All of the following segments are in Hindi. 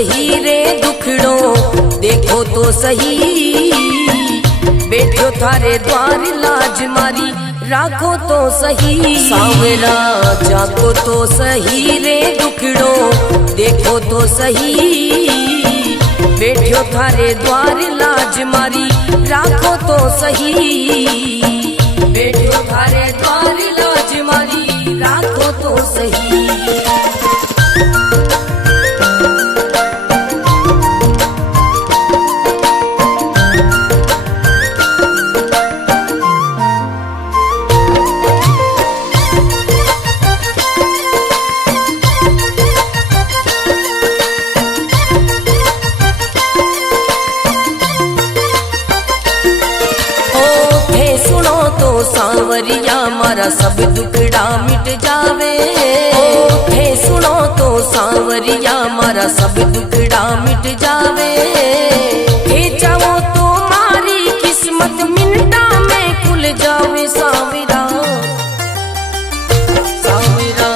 सही रे दुखड़ो, देखो तो सही बैठो थारे द्वार लाज मारी, राखो तो सही सांवरा जाको तो सही रे दुखड़ो, देखो तो सही बैठो थारे द्वार लाज मारी, राखो तो सही बैठो थारे द्वार लाज मारी, राखो तो सही। सांवरिया मारा सब दुखड़ा मिट जावे, थे सुनो तो सांवरिया मारा सब दुखड़ा मिट जावे, थे चाहो तो मारी किस्मत मिनटा में खुल जावे। सांवरा सांवरा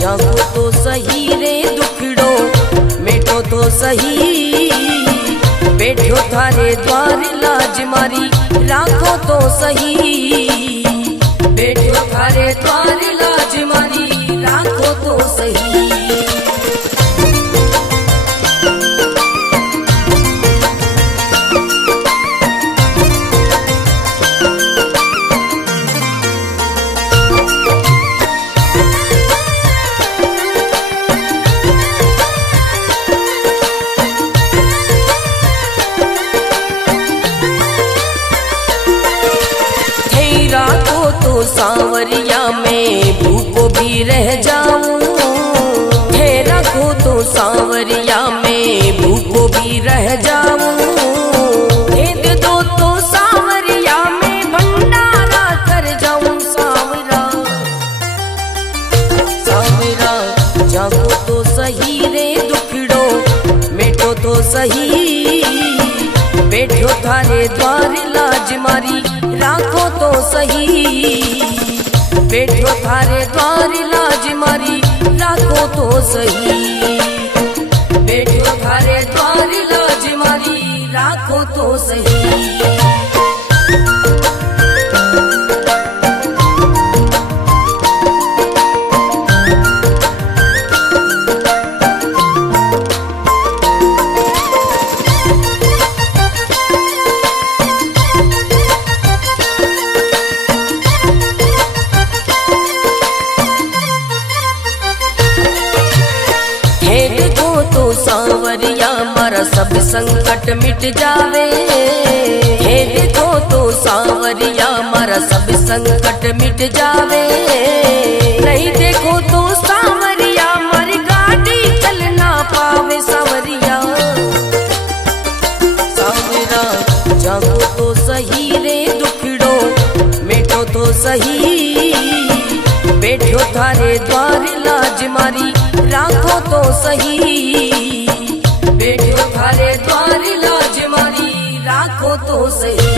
जागो तो सही रे दुखड़ो, मेटो तो सही बैठो थारे द्वार लाज मारी, राखो तो सही बैठो थारे द्वार लाज मारी, राखो तो सही। सांवरिया में भूखो भी रह जाऊं, ठहरा को तो सांवरिया में भूखो भी रह जाऊं, भेद दो तो सांवरिया में भंडारा कर जाऊं। सांवरा सांवरा जागो तो सही रे दुखड़ो, मेटो तो सही बैठो थारे द्वार लाज मारी, राखो तो सही बैठो थारे द्वार लाज मारी, राखो तो सही बैठो थारे द्वार लाज मारी, राखो तो सही। सांवरिया मारा सब संकट मिट जावे, हे देखो तो सांवरिया मारा सब संकट मिट जावे, नहीं देखो तो सांवरिया मारी गाड़ी चल ना पावे। सांवरिया सांवरा जागो तो सही रे दुखड़ो, मेटो तो सही बैठो थारे द्वार लाज मारी, राखो तो सही बैठो थारे द्वार लाज मारी, राखो तो सही।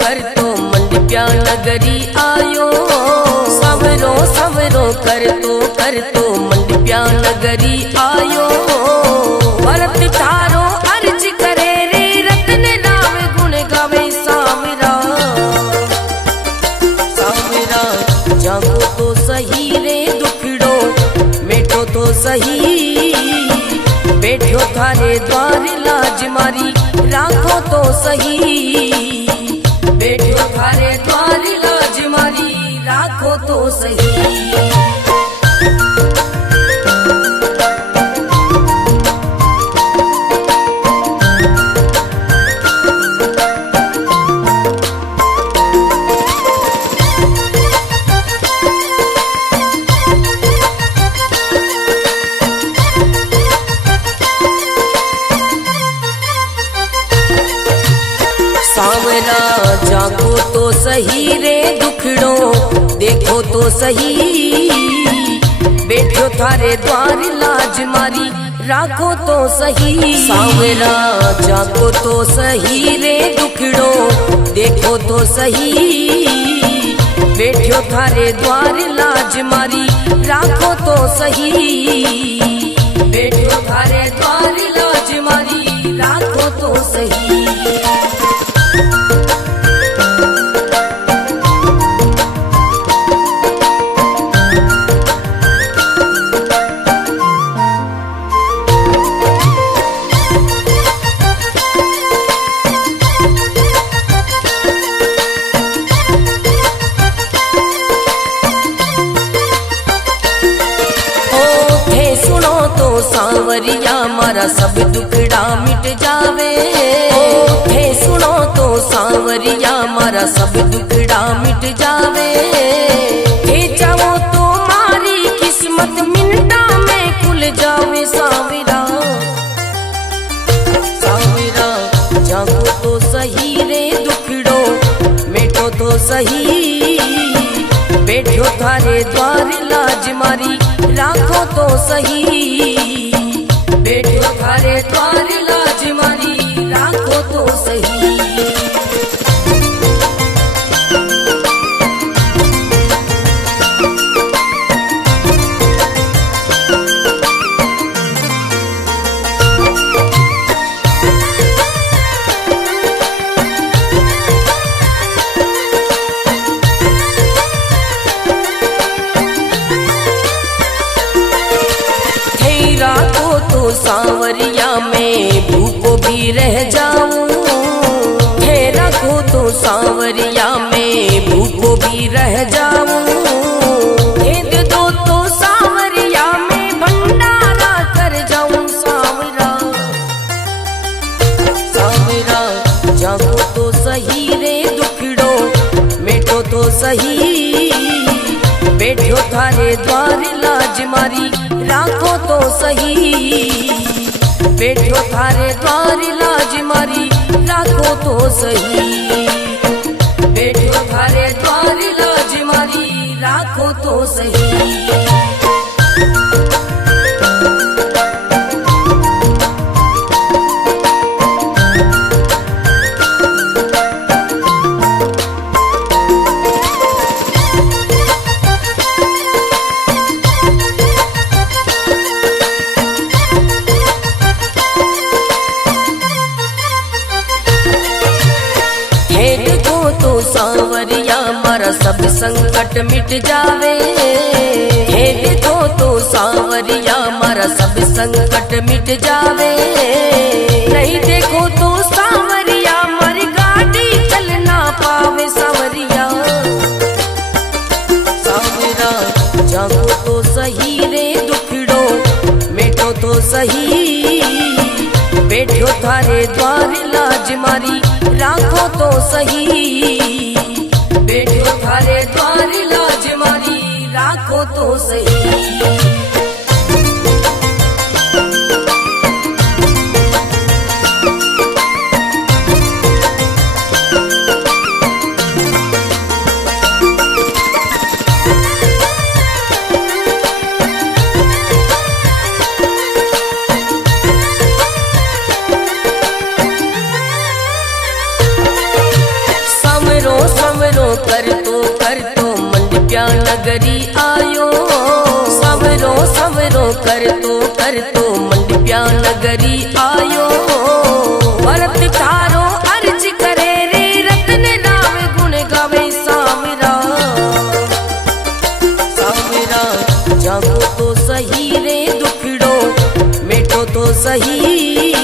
कर तो मंडप्या नगरी आयो, सवरो सवरो कर तो मंडप्या नगरी आयो, भरत थारो अर्ज करे रे रत्न नाम गुण गावे। सांवरा सांवरा जागो तो सही रे दुखड़ो, मेटो तो सही बैठो थारे द्वार लाज मारी, राखो तो सही बैठो थारे द्वार लाज मारी, राखो तो सही। सांवरा सही, बैठो थारे द्वार लाज मारी राखो तो सही। सांवरा जागो तो सही रे दुखड़ो देखो तो सही, बैठो थारे द्वार लाज मारी राखो तो सही, बैठो थारे द्वार लाज मारी राखो तो सही। सांवरिया मारा सब दुखड़ा मिट जावे, थे सुनो तो सांवरिया मारा सब दुखड़ा मिट जावे, थे चाहो तो मारी किस्मत मिनटा में खुल जावे। सांवरा सांवरा जागो तो सही रे दुखड़ो मिटो तो सही, बैठो थारे द्वार लाज मारी राखो तो सही, बैठो थारे द्वार लाज मारी राखो तो सही। सांवरिया में भूखो भी रह जाऊं, है रखो तो सांवरिया में भूखो भी रह जाऊं, भेद दो तो सांवरिया में भंडारा कर जाऊं। सांवरा सांवरा जागो तो सही रे दुखड़ो मिटो तो सही, बैठो थारे द्वार लाज मारी राखो तो सही, बैठो थारे द्वार लाज मारी राखो तो सही, बैठो थारे द्वार लाज मारी राखो तो सही। सांवरिया मारा सब संकट मिट जावे, हे देखो तो सांवरिया मारा सब संकट मिट जावे, नहीं देखो तो सांवरिया मारी गाड़ी चल ना पावे। सांवरिया सांवरा जागो तो सही रे दुखड़ो मिटो तो सही, बैठो थारे द्वार लाज मारी राखो तो सही, बैठो थारे द्वार लाज मारी राखो तो सही। कर तो मंडप्या नगरी आयो, सवरो सवरो कर तो मंडप्या नगरी आयो, भरत थारो अर्ज करे रे रतन नाम गुण गावे। सांवरा सांवरा जागो तो सही रे दुखड़ो मिटो तो सही,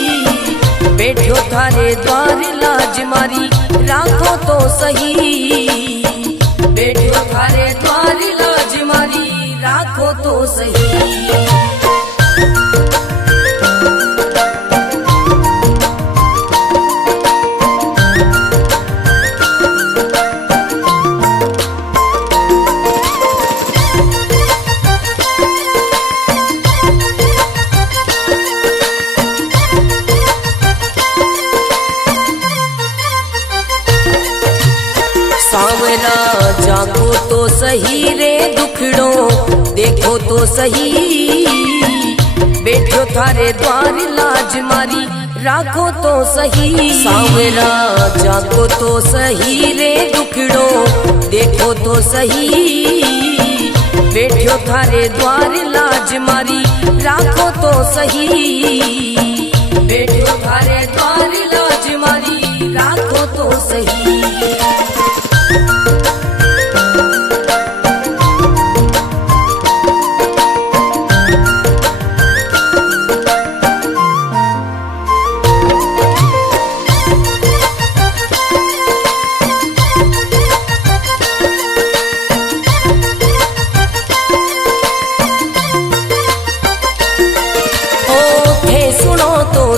बैठो थारे द्वार लाज मारी राखो तो सही, बैठो थारे द्वार लाज मारी राखो तो सही। सांवरा जागो तो सही रे दुख देखो तो सही, बैठो थारे द्वार लाज मारी राखो तो सही। सांवरा जागो तो सही रे दुखड़ो देखो तो सही, बैठो थारे द्वार लाज मारी राखो तो सही, बैठो थारे द्वार लाज मारी राखो तो सही।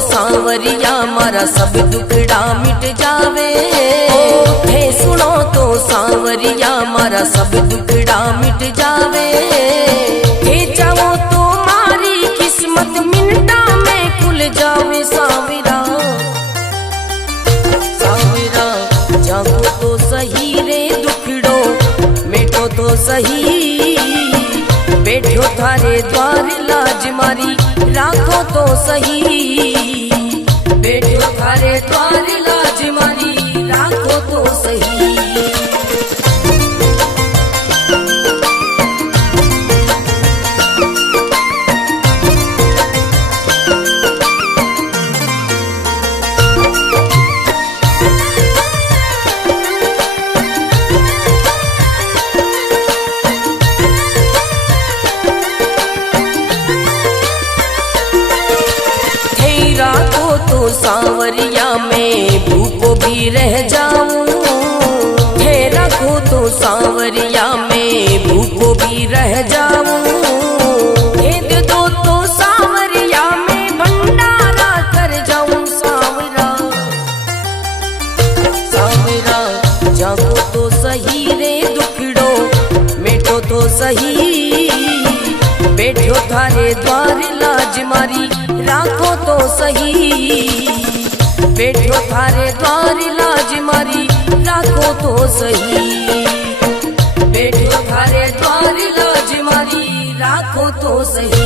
सांवरिया मारा सब दुखड़ा मिट जावे, थे सुनो तो सांवरिया मारा सब दुखड़ा मिट जावे। थे चाहो तो मारी किस्मत मिनटा में खुल जावे। सांवरा सांवरा जागो तो सही रे दुखड़ो मिटो तो सही, बैठो थारे द्वार लाज मारी राखो तो सही, बैठो थारे द्वार लाज मारी राखो तो सही। सांवरिया में भूखो भी रह जाऊं, थे रखो तो सांवरिया में भूखो भी रह जाऊं। भेद दो तो सांवरिया में भंडारा कर जाऊं। सांवरा सांवरा जागो तो सही रे दुखड़ो मिटो तो सही, बैठो थारे द्वार लाज मारी राखो तो सही, बैठो थारे द्वार लाज मारी राखो तो सही, बैठो थारे द्वार लाज मारी राखो तो सही।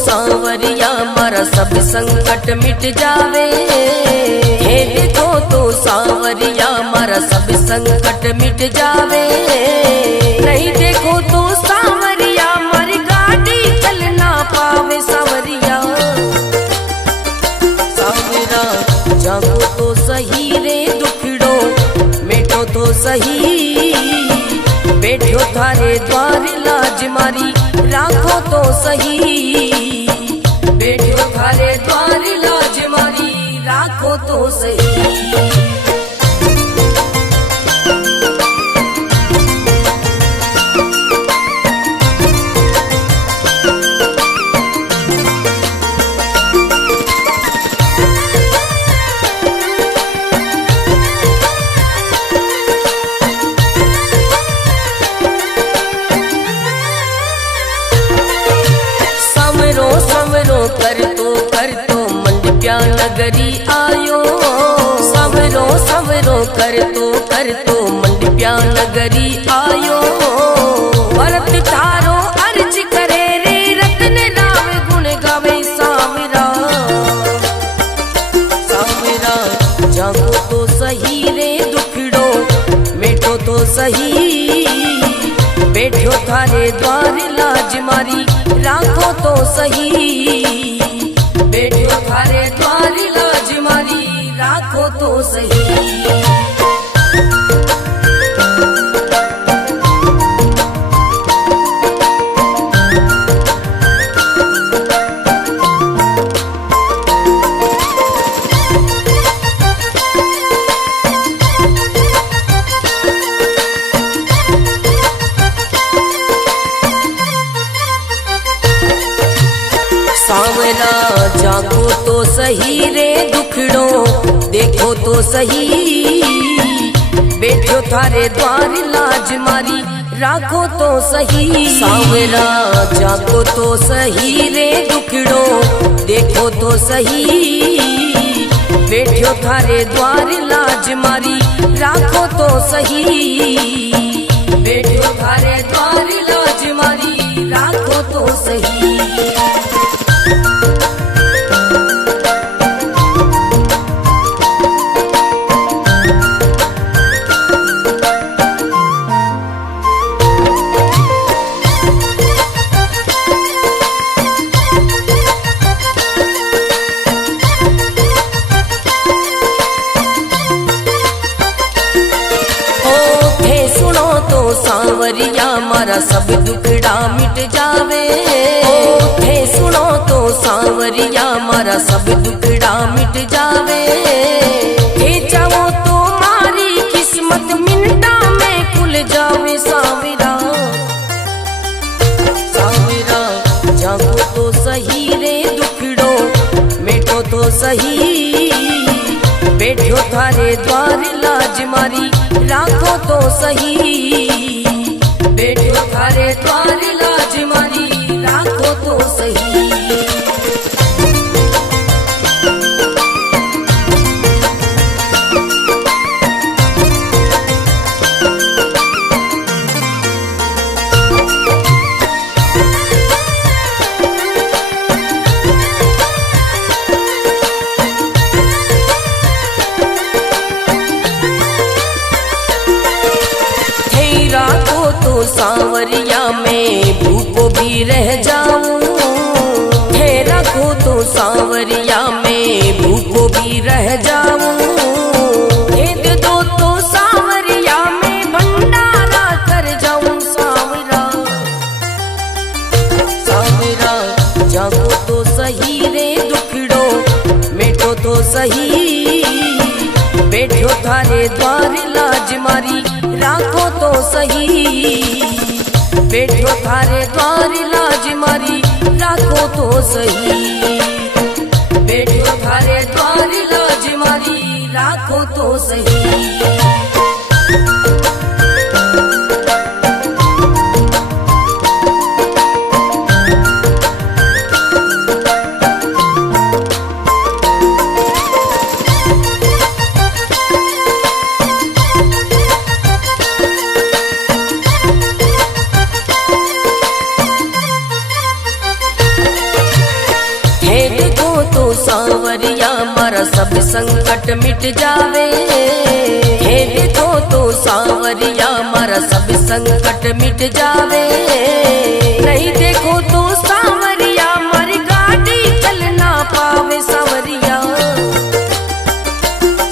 सांवरिया मारा सब संकट मिट जावे, हे देखो तो सांवरिया मारा सब संकट मिट जावे। नहीं देखो तो सांवरिया मारी गाड़ी चल ना पावे। सांवरिया सांवरा जागो तो सही रे दुखड़ो मिटो तो सही, बैठो थारे द्वार लाज मारी राखो तो सही, बैठो थारे द्वार लाज मारी राखो तो सही। कर तो मंडप्या नगरी आयो, सवरो सवरो कर तो मंडप्या नगरी आयो। भरत थारो अर्ज करे रे रतन राव गुण गावे। सांवरा सांवरा जागो तो सही रे दुखड़ो मिटो तो सही, बैठो थारे द्वार लाज मारी राखो तो सही, बैठो थारे द्वार लाज मारी राखो तो सही। सांवरा जागो तो सही रे दुखड़ो देखो तो सही, बैठो थारे द्वार लाज मारी राखो तो सही। सांवरा जाको तो सही रे दुखड़ो देखो तो सही, बैठो थारे द्वार लाज मारी राखो तो सही, बैठो थारे द्वार लाज मारी राखो तो सही। सांवरिया मारा सब दुखड़ा मिट जावे, थे सुनो तो सांवरिया मारा सब दुखड़ा मिट जावे, थे चाहो तो मारी किस्मत मिनटा में खुल जावे। सांवरा सांवरा जागो तो सही रे दुखड़ो मिटो तो सही, बैठो थारे द्वार लाज मारी राखो तो सही, बैठो थारे द्वार लाज मारी राखो तो सही। सांवरिया में भूखो भी रह जाऊं, थे रखो तो सांवरिया में भूखो भी रह जाऊं, भेद दो तो सांवरिया में भंडारा कर जाऊं। सांवरा सांवरा जागो तो सही रे दुखड़ो मिटो तो सही, बैठो थारे द्वार लाज मारी राखो तो सही, बैठो थारे द्वार लाज मारी राखो तो सही, बैठो थारे द्वार लाज मारी राखो तो सही। सांवरिया मारा सब संकट मिट जावे, हे देखो तो सांवरिया मारा सब संकट मिट जावे, नहीं देखो तो सांवरिया मारी गाड़ी चल ना पावे। सांवरिया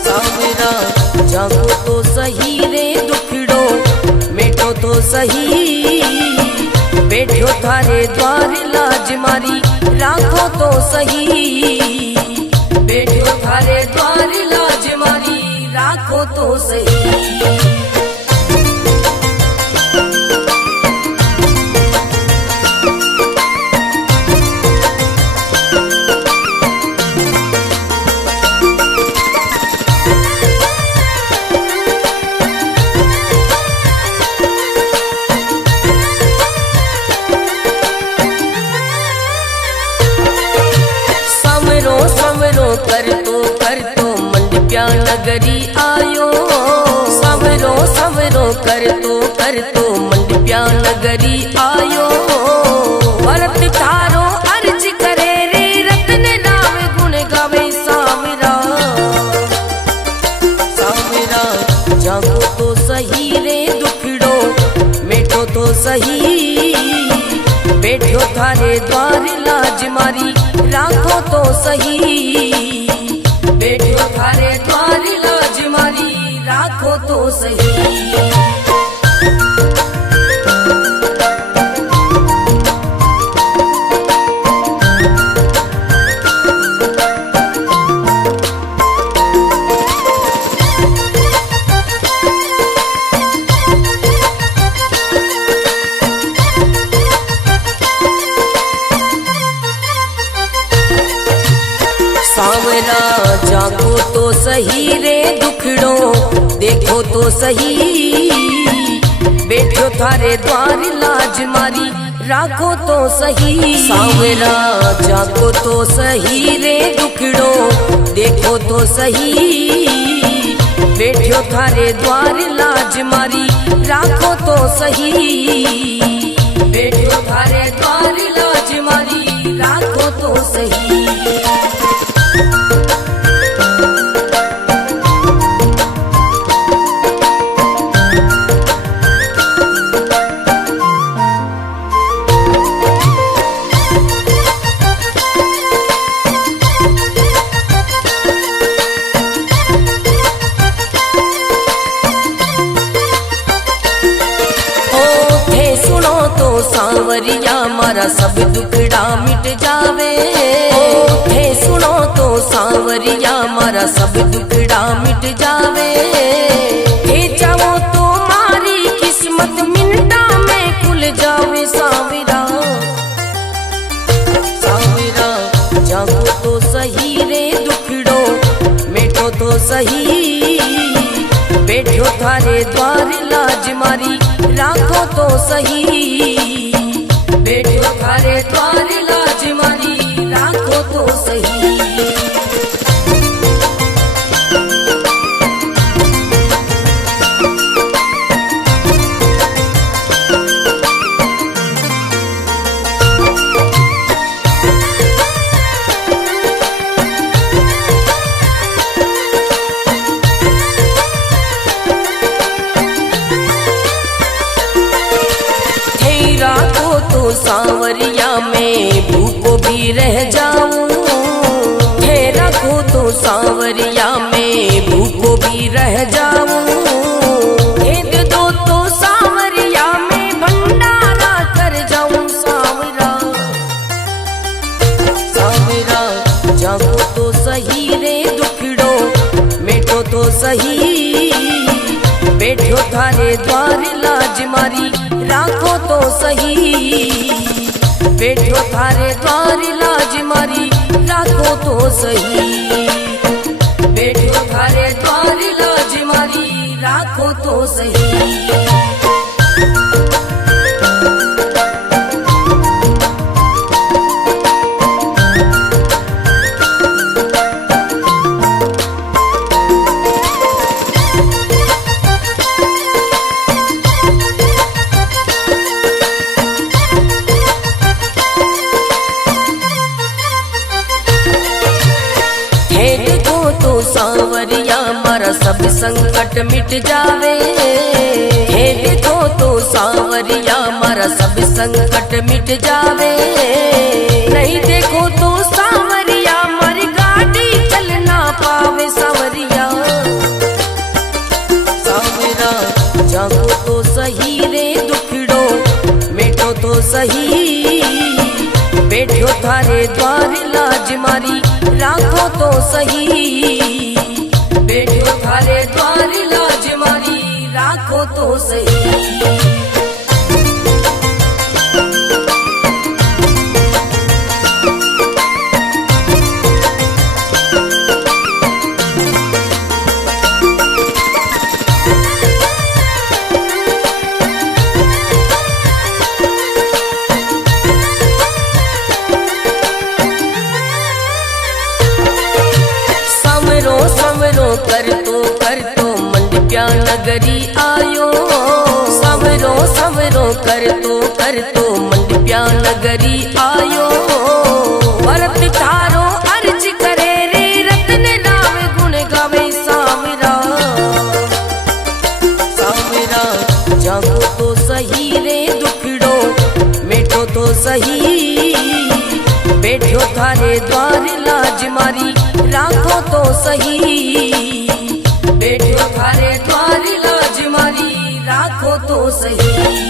सांवरा जागो तो सही रे दुखड़ो मिटो तो सही, बैठो थारे द्वार लाज मारी राखो तो सही, बैठो थारे द्वार लाज मारी राखो तो सही। कर तो मंडप्या नगरी आयो, सवरो सवरो कर तो मंडप्या नगरी आयो, भरत थारो अर्ज करे रे रत्न नाम गुण गावे। सांवरा सांवरा जागो तो सही रे दुखड़ो मिटो तो सही, बैठो थारे द्वार लाज मारी राखो तो सही, बैठो थारे द्वार लाज मारी राखो तो सही। जागो तो सही रे दुखड़ो देखो तो सही, बैठो थारे द्वार लाज मारी राखो तो सही। सांवरा जागो तो सही रे दुखड़ो देखो तो सही, बैठो थारे द्वार लाज मारी राखो तो सही, बैठो थारे द्वार लाज मारी राखो तो सही। सांवरिया मारा सब दुखड़ा मिट जावे, थे सुनो तो सांवरिया मारा सब दुखड़ा मिट जावे, थे चाहो तो मारी किस्मत मिनटा में खुल जावे। सांवरा सांवरा जागो तो सही रे दुखड़ो मिटो तो सही, बैठो थारे द्वार लाज मारी राखो तो सही, बैठो थारे द्वार लाज मारी राखो तो सही। सांवरिया में भूखो भी रह जाऊं, थे रखो तो सांवरिया में भूखो भी रह जाऊं, भेद दो तो सांवरिया में भंडारा कर जाऊं। सांवरा सांवरा जागो तो सही रे दुखड़ो मिटो तो सही, बैठो थारे द्वार लाज मारी राखो तो सही, बैठो थारे द्वार लाज मारी राखो तो सही, बैठो थारे द्वार लाज मारी राखो तो सही। सांवरिया मारा सब संकट मिट जावे, हे देखो तो सांवरिया मारा सब संकट मिट जावे, नहीं देखो तो सांवरिया मारी गाड़ी चल ना पावे। सांवरिया सांवरा जागो तो सही रे दुखड़ो मिटो तो सही, बैठो थारे द्वार लाज मारी राखो तो सही, बैठो थारे द्वार लाज मारी राखो तो सही। कर तो मंडप्या नगरी आयो, सवरो सवरो कर तो मंडप्या नगरी आयो, भरत थारो अर्ज करे रे रत्न राव गुण गावे। सांवरा सांवरा जागो तो सही रे दुखड़ो मिटो तो सही, बैठो थारे द्वार लाज मारी राखो तो सही, बैठो थारे द्वार लाज मारी राखो तो सही।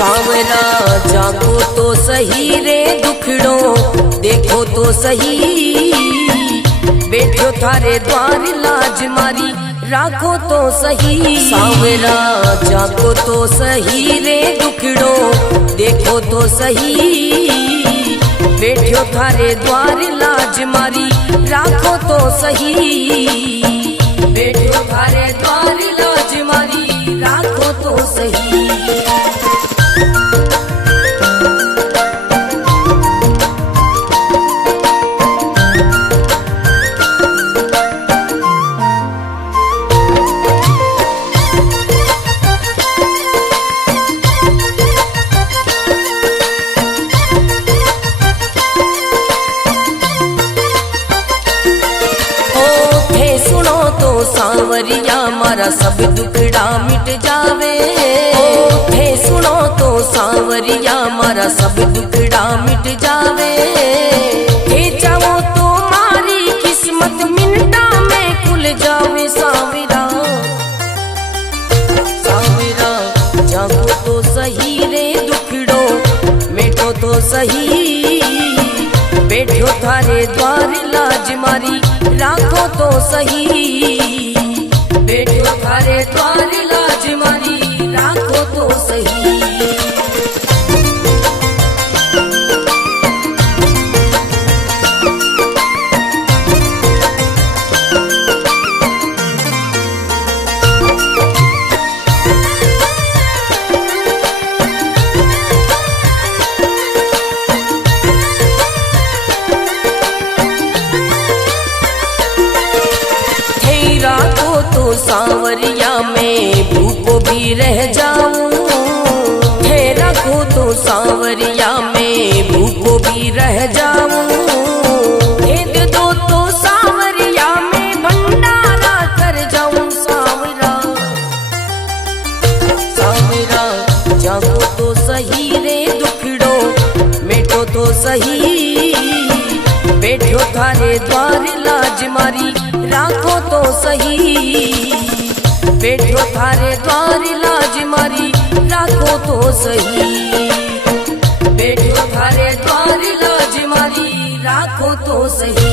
सांवरा जागो तो सही रे दुखड़ो देखो तो सही, बैठो थारे द्वार लाज मारी राखो तो सही। सांवरा जागो तो सही रे दुखड़ो देखो तो सही, बैठो थारे द्वार लाज मारी राखो तो सही, बैठो थारे द्वार लाज मारी राखो तो सही। सांवरिया मारा सब दुखड़ा मिट जावे, थे सुनो तो सांवरिया मारा सब दुखड़ा मिट जावे, थे चाहो तो मारी किस्मत मिनटा में खुल जावे। सांवरा सांवरा जागो तो सही रे दुखड़ो मिटो तो सही, बैठो थारे द्वार लाज मारी राखो तो सही, बैठो थारे द्वार लाज मारी राखो तो सही। सांवरिया में भूखो भी रह जाऊं, थे रखो तो सांवरिया में भूखो भी रह जाऊं, भेद दो तो सांवरिया में भंडारा कर जाऊं। सांवरा सांवरा जागो तो सही रे दुखड़ो मिटो तो सही, बैठो थारे द्वार लाज मारी राखो तो सही, बैठो थारे द्वार लाज मारी राखो तो सही, बैठो थारे द्वार लाज मारी राखो तो सही।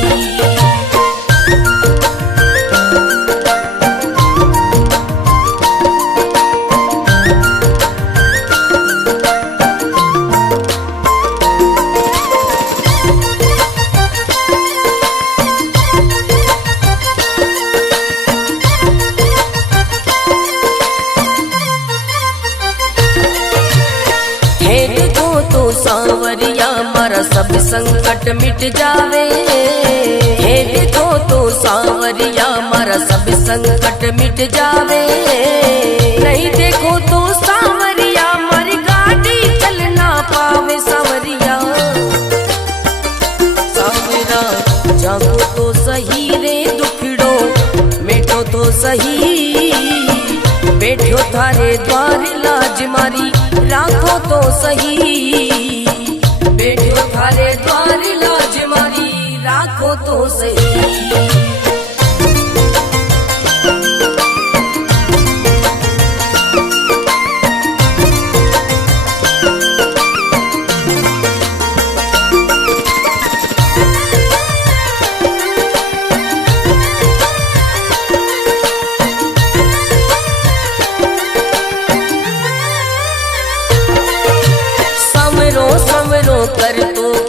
सांवरिया मारा सब संकट मिट जावे, हे देखो तो सांवरिया मारा सब संकट मिट जावे, नहीं देखो तो सांवरिया मारी गाड़ी चल ना पावे। सांवरिया सांवरा जागो तो सही रे दुखड़ो मिटो तो सही, बैठो थारे द्वार लाज मारी राखो तो सही, बैठो थारे द्वार लाज मारी राखो तो सही।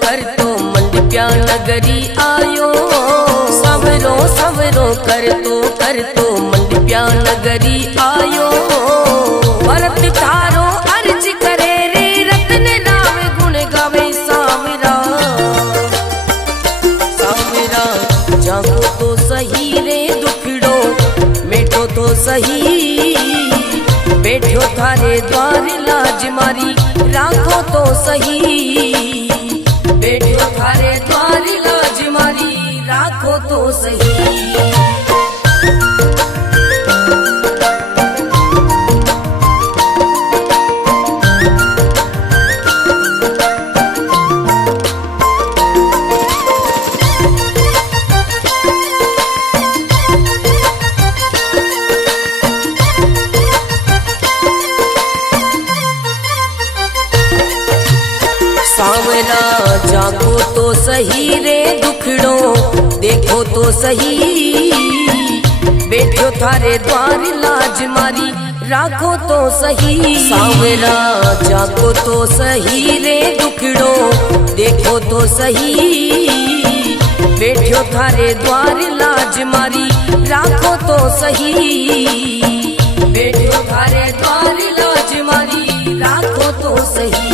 कर तो मंडप्या नगरी आयो, सवरो सवरो कर तो मंडप्या नगरी आयो, भरत थारो अर्ज करे रे रत्न नाम गुण गावे। सांवरा सांवरा जागो तो सही रे दुखड़ो मिटो तो सही, बैठो थारे द्वार लाज मारी राखो तो सही, बैठो थारे द्वार लाज मारी राखो तो सही। जागो तो सही रे दुखड़ो देखो तो सही, बैठो थारे द्वार लाज मारी राखो तो सही। सांवरा जागो तो सही रे दुखड़ो देखो तो सही, बैठो थारे द्वार लाज मारी राखो तो सही, बैठो थारे द्वार लाज मारी राखो तो सही।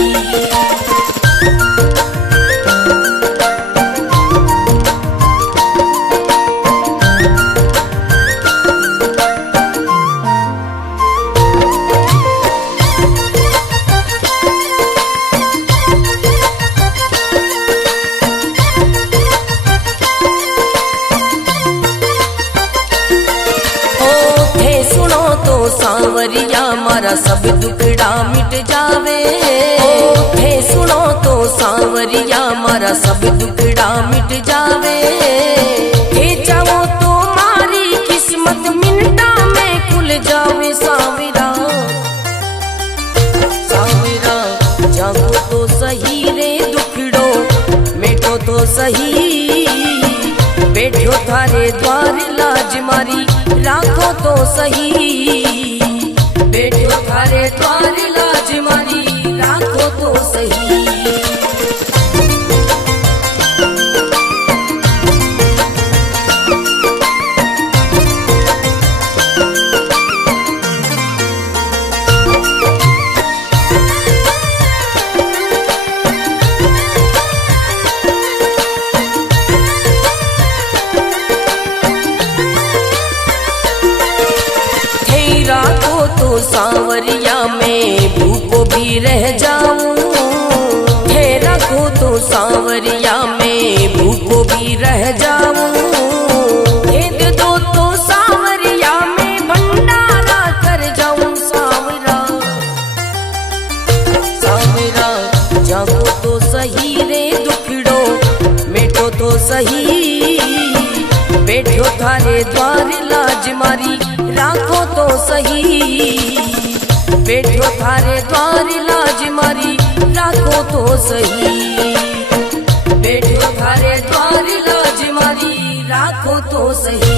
सांवरिया मारा सब दुखड़ा मिट जावे, थे सुनो तो सांवरिया मारा सब दुखड़ा मिट जावे, थे चाहो तो मारी किस्मत मिनटा में खुल जावे। सांवरा सांवरा जागो तो सही रे दुखड़ो मिटो तो सही, बैठो थारे द्वार लाज मारी राखो तो सही, बैठो थारे द्वार लाज मारी राखो तो सही। सांवरिया में भूखो भी रह जाऊं, थे रखो तो सांवरिया में भूखो भी रह जाऊं, भेद दो तो सांवरिया में भंडारा कर जाऊं। सांवरा सांवरा जागो तो सही रे दुखड़ो मिटो तो सही, बैठो थारे द्वार लाज मारी राखो तो सही, बैठो थारे द्वार लाज मारी राखो तो सही, बैठो थारे द्वार लाज मारी राखो तो सही।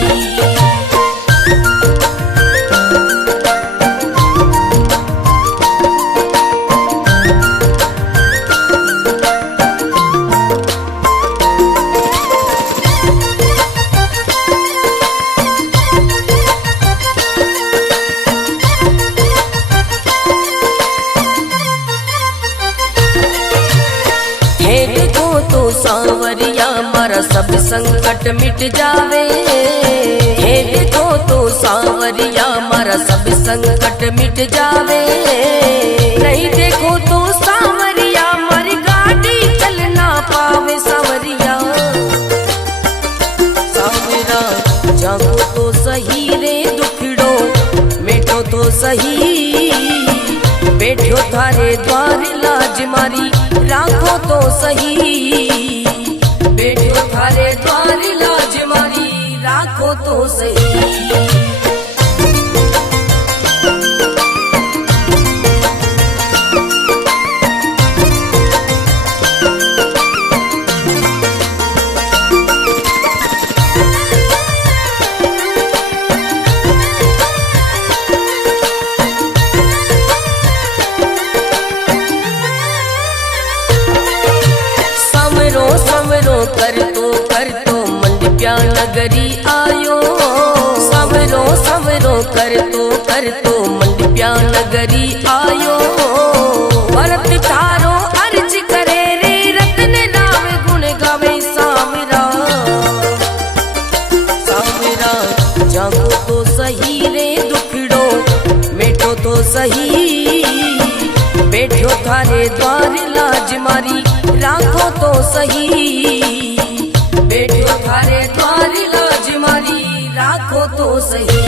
सांवरिया मारा सब संकट मिट जावे, हे देखो तो सांवरिया मारा सब संकट मिट जावे, नहीं देखो तो सांवरिया मारी गाड़ी चल ना पावे। सांवरिया सांवरा जागो तो सही रे दुखड़ो मिटो तो सही, बैठो थारे द्वार लाज मारी राखो तो सही, बैठो थारे द्वार लाज मारी राखो तो सही। कर तो मंडप्या नगरी आयो, सवरो सवरो कर तो मंडप्या नगरी आयो, भरत थारो अर्ज करे रे रतन नाम गुण गावे। सांवरा सांवरा जागो तो सही रे दुखड़ो मिटो तो सही, बैठो थारे द्वार लाज मारी राखो तो सही, बैठो थारे द्वार लाज मारी राखो तो सही।